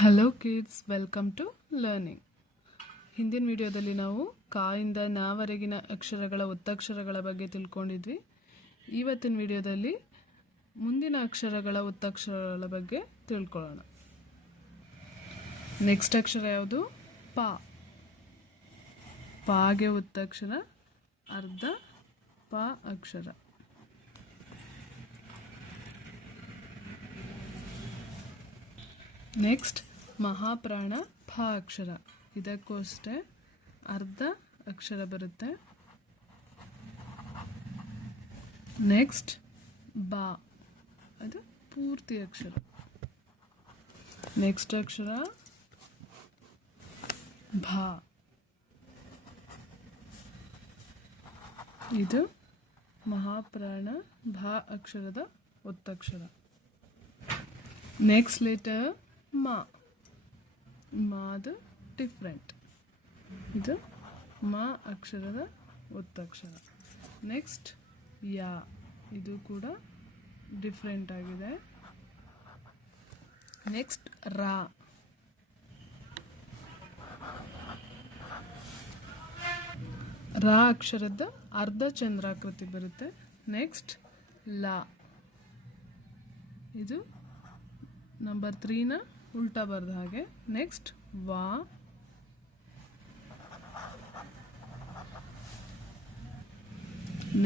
Hello kids welcome to learning ಹಿಂದಿನ ವಿಡಿಯೋದಲ್ಲಿ ನಾವು ಕಾಯಿಂದ ನಾವರೆಗಿನ ಅಕ್ಷರಗಳ ಒತ್ತಕ್ಷರಗಳ ಬಗ್ಗೆ ತಿಳ್ಕೊಂಡಿದ್ವಿ. ಇವತ್ತಿನ ವಿಡಿಯೋದಲ್ಲಿ ಮುಂದಿನ ಅಕ್ಷರಗಳ ಒತ್ತಕ್ಷರಗಳ ಬಗ್ಗೆ ತಿಳ್ಕೊಳ್ಳೋಣ. ನೆಕ್ಸ್ಟ್ ಅಕ್ಷರ ಯಾವುದು? ಪಾ. ಪಾಗೆ ಒತ್ತಕ್ಷರ, ಅರ್ಧ ಪ ಅಕ್ಷರ. ನೆಕ್ಸ್ಟ್ ಮಹಾಪ್ರಾಣ ಫ ಅಕ್ಷರ ಇದಕ್ಕೂ ಅಷ್ಟೇ ಅರ್ಧ ಅಕ್ಷರ ಬರುತ್ತೆ ನೆಕ್ಸ್ಟ್ ಬಾ ಅದು ಪೂರ್ತಿ ಅಕ್ಷರ ನೆಕ್ಸ್ಟ್ ಅಕ್ಷರ ಭಾ ಇದು ಮಹಾಪ್ರಾಣ ಭಾ ಅಕ್ಷರದ ಒತ್ತಕ್ಷರ ನೆಕ್ಸ್ಟ್ ಲೆಟರ್ ಮಾ. ಮಾದು ಡಿಫ್ರೆಂಟ್ ಇದು ಮಾ ಅಕ್ಷರದ ಒತ್ತಕ್ಷರ. ನೆಕ್ಸ್ಟ್ ಯಾ. ಇದು ಕೂಡ ಡಿಫ್ರೆಂಟ್ ಆಗಿದೆ. ನೆಕ್ಸ್ಟ್ ರಾ. ರಾ ಅಕ್ಷರದ ಅರ್ಧ ಚಂದ್ರಾಕೃತಿ ಬರುತ್ತೆ. ನೆಕ್ಸ್ಟ್ ಲಾ. ಇದು ನಂಬರ್ ತ್ರೀನ ಉಲ್ಟಾ ಬರ್ದ ಹಾಗೆ. ನೆಕ್ಸ್ಟ್ ವಾ.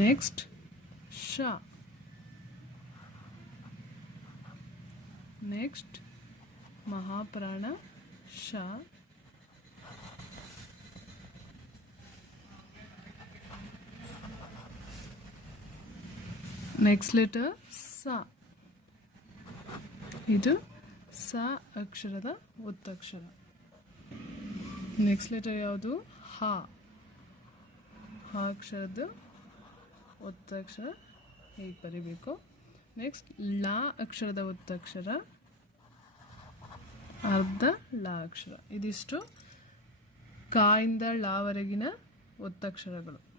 ನೆಕ್ಸ್ಟ್ ಶ ನೆಕ್ಸ್ಟ್ ಮಹಾಪ್ರಾಣ ಶ ನೆಕ್ಸ್ಟ್ ಲೆಟರ್ ಸ. ಇದು ಸ ಅಕ್ಷರದ ಒತ್ತಕ್ಷರ ನೆಕ್ಸ್ಟ್ ಲೆಟರ್ ಯಾವುದು? ಹ. ಅಕ್ಷರದ ಒತ್ತಕ್ಷರ ಹೇಗೆ ಬರೀಬೇಕು? ನೆಕ್ಸ್ಟ್ ಲ ಅಕ್ಷರದ ಒತ್ತಕ್ಷರ ಅರ್ಧ ಲಾ ಅಕ್ಷರ. ಇದಿಷ್ಟು ಕಾಯಿಂದ ಲಾವರೆಗಿನ ಒತ್ತಕ್ಷರಗಳು